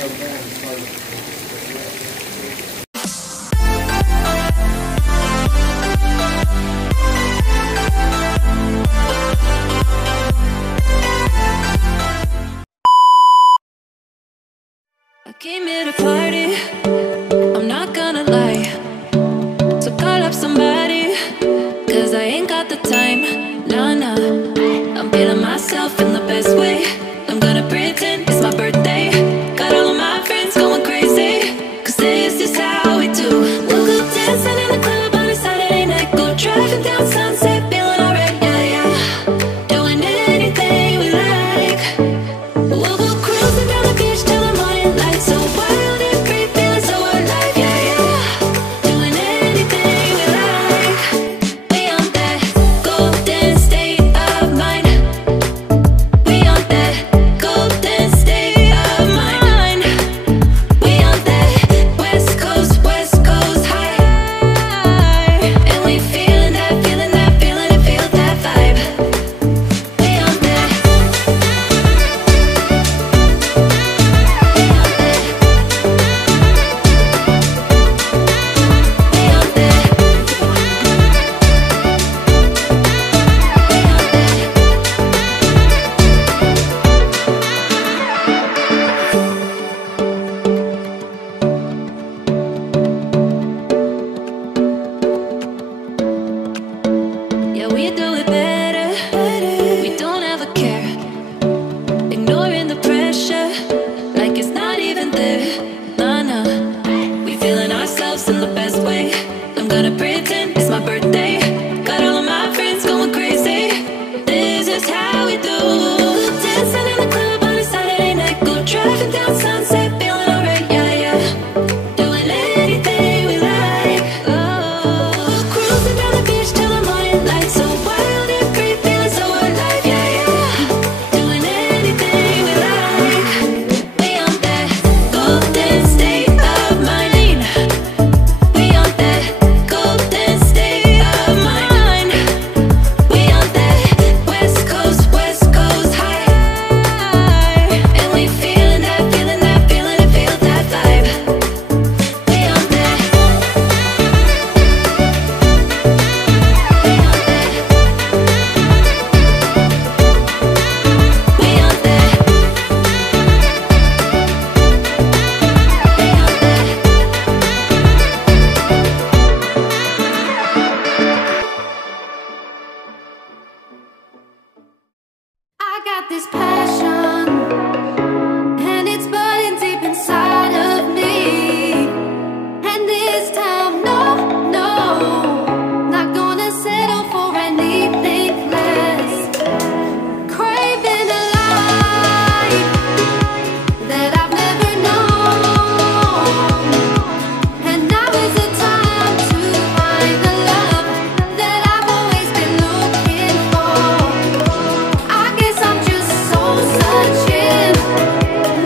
I came here to party, I'm not gonna lie. So call up somebody, cause I ain't got the time. Nah, nah, I'm feeling myself in the best way. I'm gonna pretend it's my birthday. Got all of my friends going crazy, cause this is how we do. We'll go dancing in the club on a Saturday night. Go driving down Sunset, feeling alright, yeah, yeah. Doing anything we like. We'll go cruising down the beach till the morning light. So wild and free, feeling so alive, yeah, yeah. Doing anything we like. We on that golden state of mind. We on that golden state of mind. We on that West Coast high. And we feeling that, feeling that, feeling it, feel that vibe. We on that. Yeah, we do it better. We don't ever care. Ignoring the pressure, like it's not even there. Nah, nah. We feeling ourselves in the best way. I'm gonna pretend it's my birthday. Got all of my friends going crazy. This is how we do. Dancing in the club on a Saturday night. Go driving down Sunset, feeling alright, yeah, yeah. Doing anything we like. Oh, cruising down the beach till the morning light. So wild and free, feeling so alive, yeah, yeah. Doing anything we like. We on that golden state of mind. We on that golden state of mind. We on that West Coast high. And we feeling that, feeling that, feeling it, feel that vibe. We on that. We on that. I got this passion, and it's burning deep inside of me. And this time, no, no, not gonna settle for anything less. Craving a life that I've never known. And now is the time to find the love that I've always been looking for. I guess I'm just soul searching.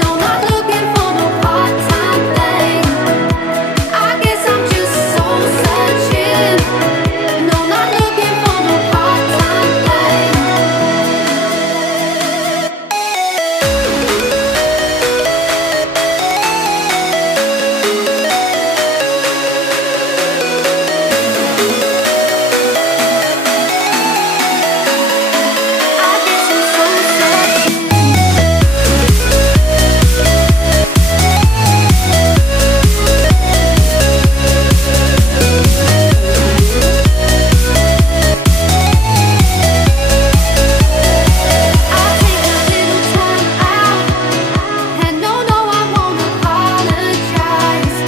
No, not looking for no part-time thing. I guess I'm just soul searching. No, not looking for no part-time thing. I guess I'm soul searching. I'll take a little time out, and no, I won't apologize.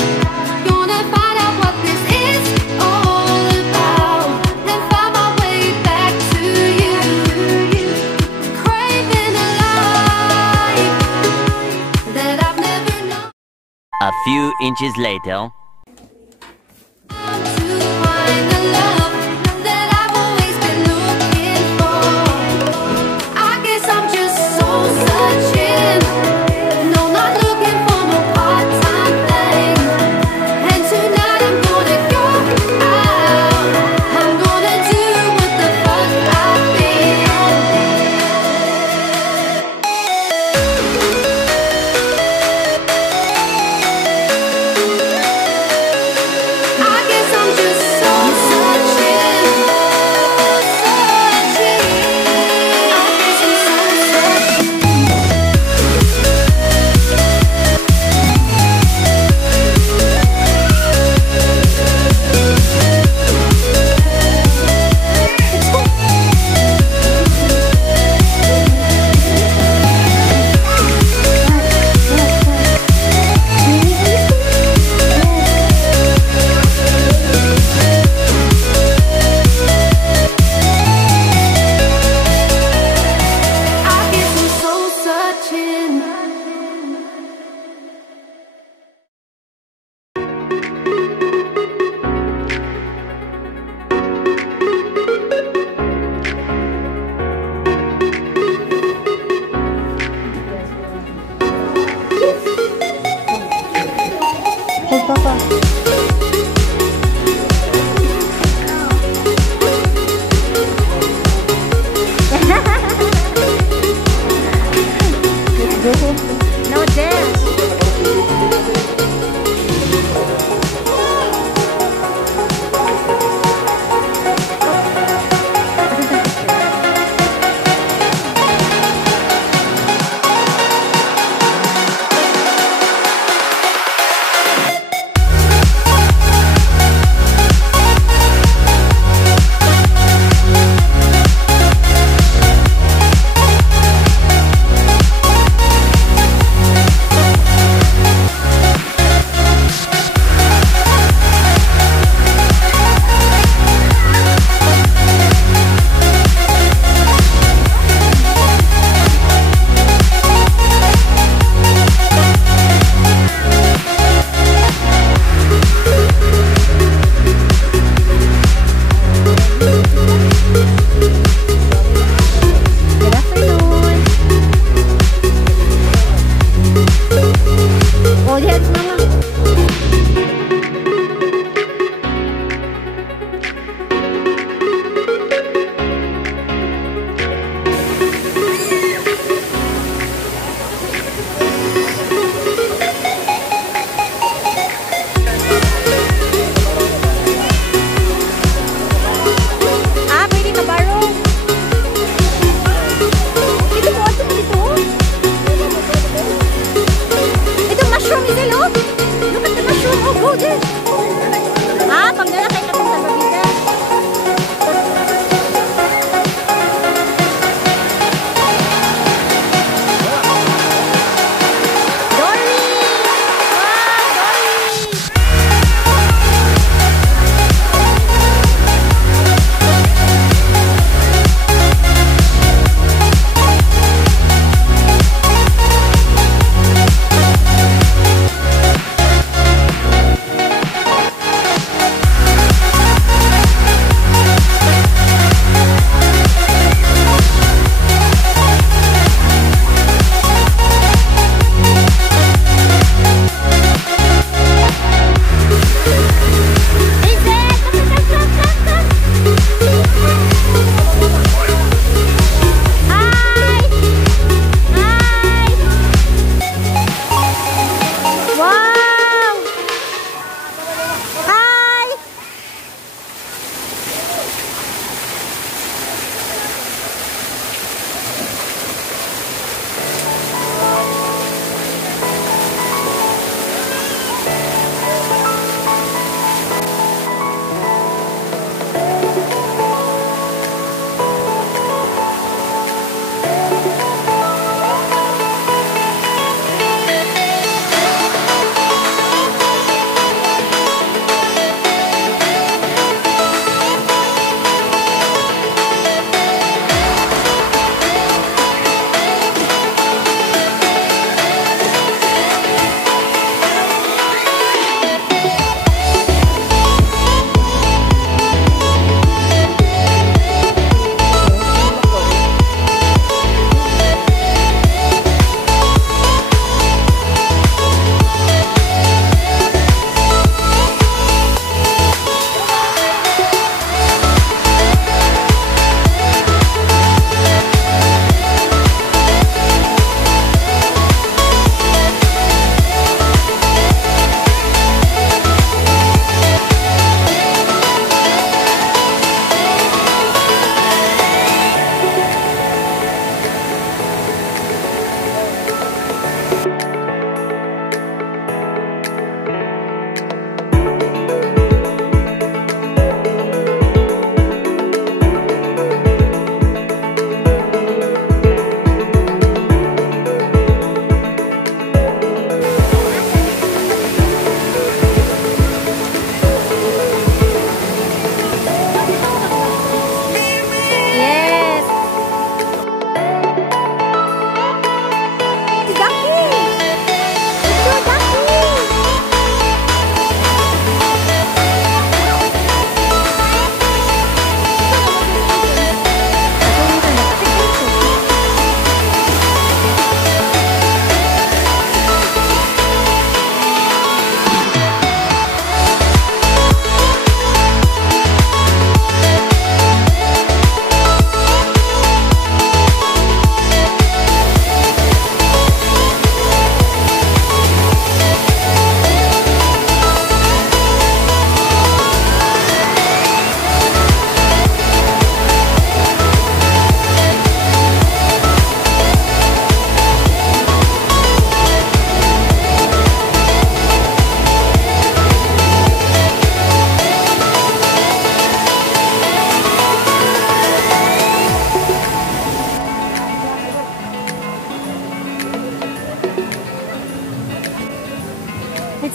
Gonna find out what this is all about, and find my way back to you. Craving a life that I've never known. A few inches later. To find the love that I've always been looking for. I guess I'm just soul searching. No, not looking for no part-time thing. And tonight I'm gonna go out. I'm gonna do what the fuck I feel.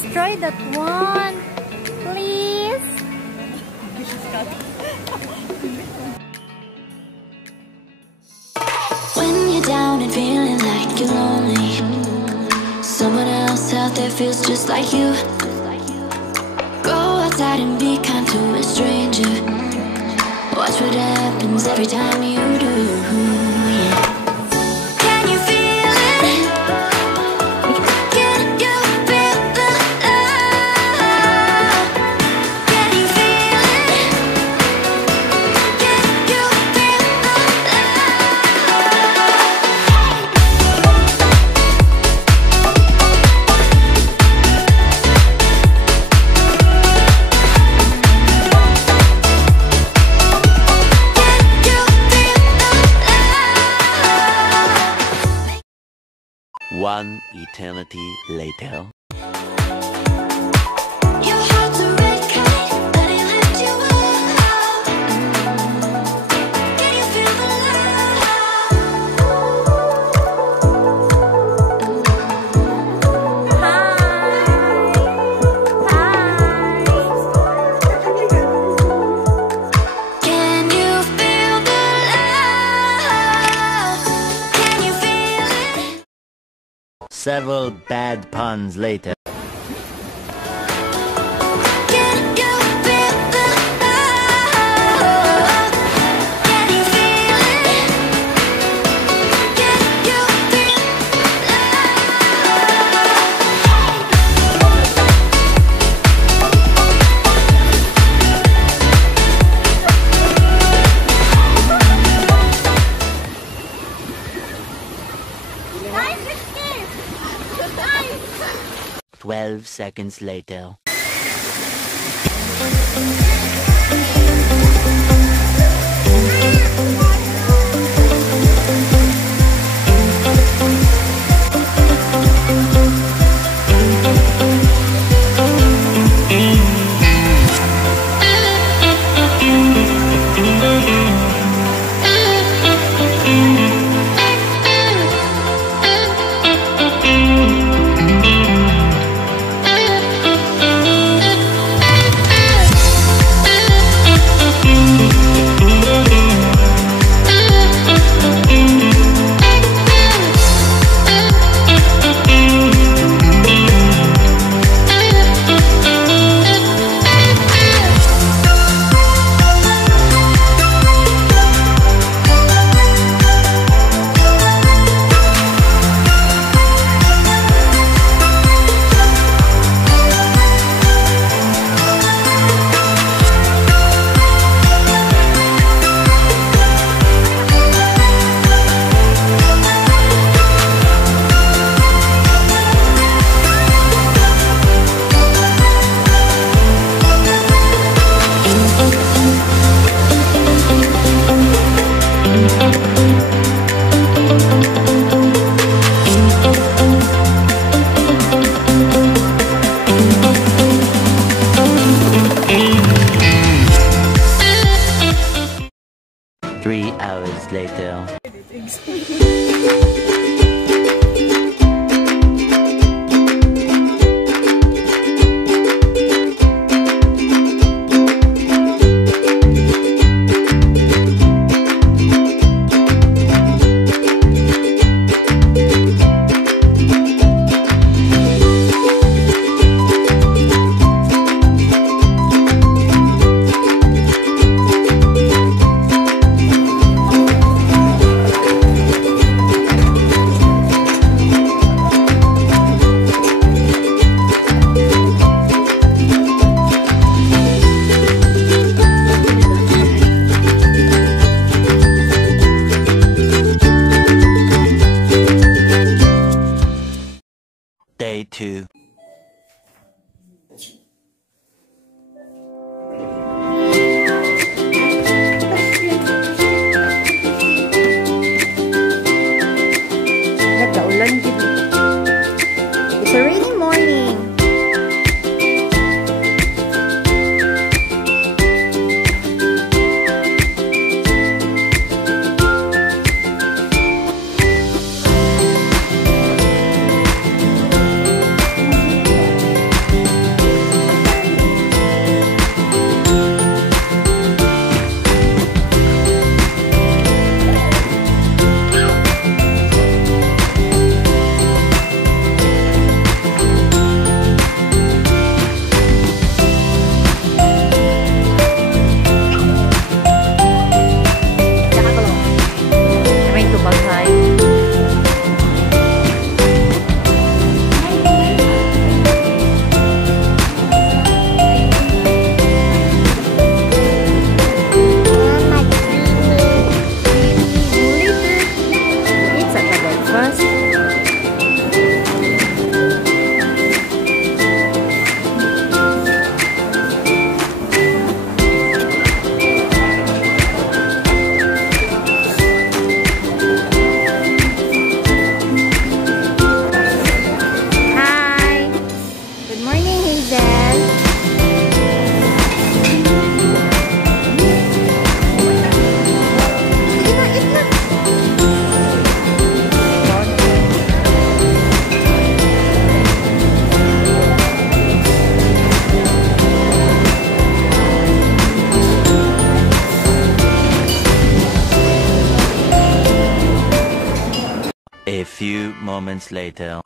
destroy that one. Please. When you're down and feeling like you're lonely, someone else out there feels just like you. Go outside and be kind to a stranger. Watch what happens every time you do. Yeah. Can you feel it? Can you feel the love? Can you feel it? Can you feel the One eternity later. Your heart's a red kite, let it lift you up. Can you feel the love? Can you feel the love? Can you feel it? Several bad puns later. Can you feel the love? Can you feel it? Can you feel Guys, it's this. Guys. 12 seconds later. Later. Day 2. Nagkaulan gid. It's a rainy morning. breakfast. Hi. Good morning, Hazel. Sige na, eat na. A few moments later.